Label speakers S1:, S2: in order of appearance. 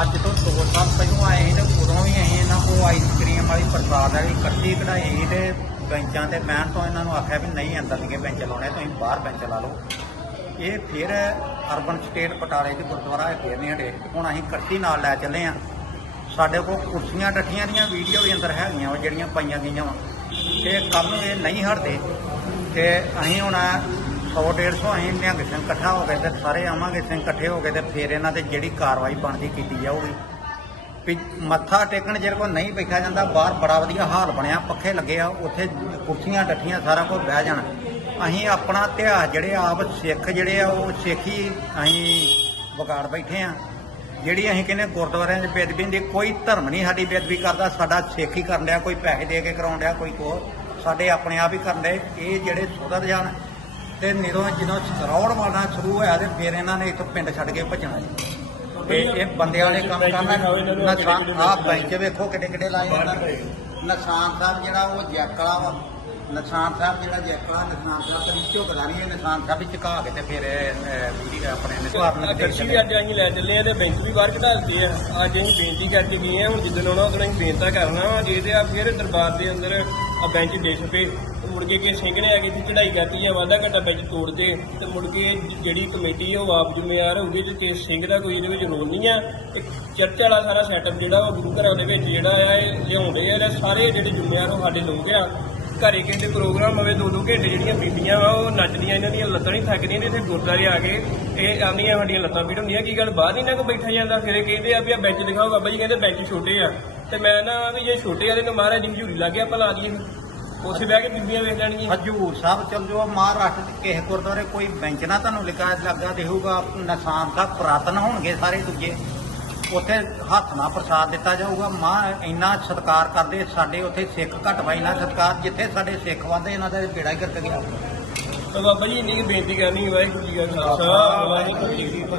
S1: ਅੱਜ ਤੋਂ ਦੋ ਸਾਲ ਪਹਿਲਾਂ ਆਏ ਸੀ ਤੇ ਉਦੋਂ ਵੀ ਅਸੀਂ ਇਹਨਾਂ ਕੋਲ ਆਈਸਕ੍ਰੀਮ ਵਾਲੀ ਪ੍ਰਸਾਦ ਵਾਲੀ ਕੱਟੀ ਕਢਾਈ ਸੀ ਤੇ ਬੈਂਚਾਂ ਤੇ ਬਹਿਣ ਤੋਂ ਇਹਨਾਂ ਨੂੰ ਆਖਿਆ ਵੀ ਨਹੀਂ ਅੰਦਰ ਦੀਆਂ ਬੈਂਚ ਲਾਉਣੇ, ਤੁਸੀਂ ਬਾਹਰ ਬੈਂਚ ਲਾ ਲਓ। ਇਹ ਫਿਰ ਅਰਬਨ ਸਟੇਟ ਪਟਾਲੇ ਦੇ ਗੁਰਦੁਆਰਾ ਹੈ, ਫਿਰ ਨਹੀਂ ਹਟੇ ਹੁਣ ਅਸੀਂ ਕੱਟੀ ਨਾਲ ਲੈ ਚੱਲੇ ਆ ਸਾਡੇ ਕੋਲ ਕੁਰਸੀਆਂ ਡੱਠੀਆਂ ਦੀਆਂ ਵੀਡੀਓ ਵੀ ਅੰਦਰ ਹੈਗੀਆਂ ਵਾ, ਜਿਹੜੀਆਂ ਪਾਈਆਂ ਗਈਆਂ ਵਾ। ਤੇ ਕੱਲ ਨੂੰ ਇਹ ਨਹੀਂ ਹਟਦੇ, ਤੇ ਅਸੀਂ ਹੁਣ 100 150 ਅਸੀਂ ਨਿਹੰਗ ਸਿੰਘ ਇਕੱਠਾ ਹੋ ਕੇ ਤੇ ਸਾਰੇ ਆਵਾਂਗੇ ਸਿੰਘ ਇਕੱਠੇ ਹੋ ਕੇ ਤੇ ਫਿਰ ਇਹਨਾਂ ਤੇ ਜਿਹੜੀ ਕਾਰਵਾਈ ਬਣਦੀ ਕੀਤੀ ਜਾਊਗੀ। ਵੀ ਮੱਥਾ ਟੇਕਣ ਜਿਹੜੇ ਕੋਲ ਨਹੀਂ ਬੈਠਾ ਜਾਂਦਾ, ਬਾਹਰ ਬੜਾ ਵਧੀਆ ਹਾਲ ਬਣਿਆ, ਪੱਖੇ ਲੱਗੇ ਆ, ਉੱਥੇ ਕੁਰਸੀਆਂ ਡੱਠੀਆਂ ਸਾਰਾ ਕੁਝ ਬਹਿ ਜਾਣਾ। ਅਸੀਂ ਆਪਣਾ ਇਤਿਹਾਸ ਜਿਹੜੇ ਆਪ ਸਿੱਖ ਜਿਹੜੇ ਆ, ਉਹ ਸਿੱਖੀ ਅਸੀਂ ਵਿਗਾੜ ਬੈਠੇ ਆ। ਜਿਹੜੀ ਅਸੀਂ ਕਹਿੰਦੇ ਗੁਰਦੁਆਰਿਆਂ 'ਚ ਬੇਦਬੀ ਦੀ ਕੋਈ ਧਰਮ ਨਹੀਂ ਸਾਡੀ ਬੇਦਬੀ ਕਰਦਾ, ਸਾਡਾ ਸਿੱਖ ਹੀ ਕਰਨ ਡਿਆ, ਕੋਈ ਪੈਸੇ ਦੇ ਕੇ ਕਰਾਉਣ ਡਿਆ, ਕੋਈ ਕੋ ਸਾਡੇ ਆਪਣੇ ਆਪ ਹੀ ਕਰਨ ਡਏ, ਇਹ ਜਿਹੜੇ ਸੁਧਰ ਜਾਣ ਤੇ ਨਿਰੋਂ ਜਦੋਂ ਸਕਰੌੜ ਮਾਰਨਾ ਸ਼ੁਰੂ ਹੋਇਆ ਤੇ ਫਿਰ ਇਹਨਾਂ ਨੇ ਇੱਥੋਂ ਪਿੰਡ ਛੱਡ ਕੇ ਭੱਜਣਾ ਜੀ। ਤੇ ਇਹ ਬੰਦੇ ਵਾਲੇ ਕੰਮ ਕਰਨਾ ਨਸ਼ਾਨ ਆਹ ਬੈਂਚ ਵੇਖੋ ਕਿੱਡੇ ਕਿੱਡੇ ਲਾਏ ਹੁੰਦਾ ਨਿਸ਼ਾਨ ਸਾਹਿਬ ਜਿਹੜਾ ਉਹ ਜੈਕਲਾ ਵਾ। ਨਿਸ਼ਾਨ ਸਾਹਿਬ ਜਿਹੜਾ ਜੈਕਲਾ ਨਿਸ਼ਾਨ ਸਾਹਿਬ ਤੇ ਵਿੱਚੋਂ ਗਦਾਰੀ ਹੈ ਨਿਸ਼ਾਨ ਸਾਹਿਬ ਵਿੱਚ ਘਾ ਕੇ ਤੇ ਫਿਰ ਵੀਡੀਓ ਆਪਣੇ ਨਿਸ਼ਾਨ
S2: ਕੜਛੀ ਵੀ ਅੱਜ ਅਸੀਂ ਲੈ ਚੱਲੇ ਆ ਤੇ ਬੈਂਚ ਵੀ ਬਾਹਰ ਕਢਾ ਦਿੱਤੇ ਆ। ਅੱਜ ਅਸੀਂ ਬੇਨਤੀ ਕਰਕੇ ਗਏ ਆ ਹੁਣ ਜਿੱਦਣ ਆਉਣਾ ਉਦੋਂ ਅਸੀਂ ਬੇਨਤਾ ਕਰਨਾ ਵਾ ਜੇ ਤੇ ਆ ਫਿਰ ਦਰਬਾਰ ਦੇ ਅੰਦਰ ਆ ਬੈਂਚ ਦੇ ਛਪੇ ਮੁੜ ਕੇ ਕਿ ਸਿੰਘ ਨੇ ਆ ਕੇ ਇੱਥੇ ਚੜਾਈ ਕਰਤੀ ਆ ਵਾਧਾ ਘੰਟਾ ਬੈਂਚ ਤੋੜ ਦੇ ਤੇ ਮੁੜ ਕੇ ਜਿਹੜੀ ਕਮੇਟੀ ਆ ਉਹ ਆਪ ਜ਼ਿੰਮੇਵਾਰ ਹੋਊਗੀ ਤੇ ਕਿਸੇ ਸਿੰਘ ਦਾ ਕੋਈ ਇਹਦੇ ਵਿੱਚ ਰੋਲ ਨਹੀਂ ਆ ਇੱਕ ਚਰਚ ਵਾਲਾ ਸਾਰਾ ਸੈਟਅਪ ਜਿਹੜਾ ਉਹ ਗੁਰੂ ਘਰਾਂ ਦੇ ਵਿੱਚ ਜਿਹੜਾ ਆ, ਇਹ ਲਿਆਉਂਦੇ ਆ ਸਾਰੇ ਜਿਹੜੇ ਜ਼ਿੰਮੇਵਾਰ ਉਹ ਸਾਡੇ ਲੋਕ ਆ। ਘਰੇ ਕਹਿੰਦੇ ਪ੍ਰੋਗਰਾਮ ਹੋਵੇ ਦੋ ਦੋ ਘੰਟੇ ਜਿਹੜੀਆਂ ਬੀਬੀਆਂ ਵਾ, ਉਹ ਨੱਚਦੀਆਂ, ਇਹਨਾਂ ਦੀਆਂ ਲੱਤਾਂ ਨਹੀਂ ਥੱਕਦੀਆਂ ਤੇ ਇੱਥੇ ਗੁਰਦਾਰੇ ਆ ਕੇ ਇਹ ਆਉਂਦੀਆਂ, ਸਾਡੀਆਂ ਲੱਤਾਂ ਪੀੜ ਹੁੰਦੀਆਂ। ਕੀ ਗੱਲ ਬਾਹਰ ਨਹੀਂ ਨਾ ਕੋਈ ਬੈਠਾ ਜਾਂਦਾ, ਫਿਰ ਇਹ ਕਹਿੰਦੇ ਆ ਵੀ ਆ ਬੈਂਚ ਦਿਖਾਓ, ਬਾਬਾ ਜੀ ਕਹਿੰਦੇ ਬੈਂਚ ਛੋਟੇ ਆ। ਤੇ ਮੈਂ ਨਾ ਵੀ ਜੇ ਛੋਟੇ ਆ ਤੇ ਮਹਾਰਾਜ ਜੀ ਹਜ਼ੂਰੀ ਲੱਗ ਗਿਆ, ਭਲਾ ਲਾ ਦਈਏ ਉੱਥੇ ਬਹਿ ਕੇ ਬੀਬੀਆਂ ਵੇਖ ਲੈਣਗੀਆਂ।
S1: ਹਜੂਰ ਸਾਹਿਬ ਚਲ ਜਾਓ ਮਹਾਰਾਸ਼ਟਰ ਦੇ ਕਿਸੇ ਗੁਰਦੁਆਰੇ ਕੋਈ ਬੈਂਚ ਨਾ ਤੁਹਾਨੂੰ ਲਿਖਾ ਲੱਗਾ ਦੇਊਗਾ ਨਿਸ਼ਾਨ ਸਾਹਿਬ ਪੁਰਾਤਨ ਹੋਣਗੇ ਸਾਰੇ ਦੂਜੇ। ਉੱਥੇ ਹੱਥ ਨਾਲ ਪ੍ਰਸਾਦ ਦਿੱਤਾ ਜਾਊਗਾ। ਮਾਂ ਇੰਨਾ ਸਤਿਕਾਰ ਕਰਦੇ ਸਾਡੇ ਉੱਥੇ ਸਿੱਖ ਘੱਟ ਵਾ ਇੰਨਾ ਸਤਿਕਾਰ ਜਿੱਥੇ ਸਾਡੇ ਸਿੱਖ ਵਾਦੇ ਇਹਨਾਂ ਦਾ ਬੇੜਾ ਹੀ ਕਰਕੇ ਗਿਆ।
S2: ਤਾਂ ਬਾਬਾ ਜੀ ਇੰਨੀ ਕੁ ਬੇਨਤੀ ਕਰਨੀ ਵਾਹਿਗੁਰੂ ਜੀ ਕਾ ਖਾਲਸਾ ਵਾਹਿਗੁਰੂ ਜੀ ਕੀ ਫਤਿਹ।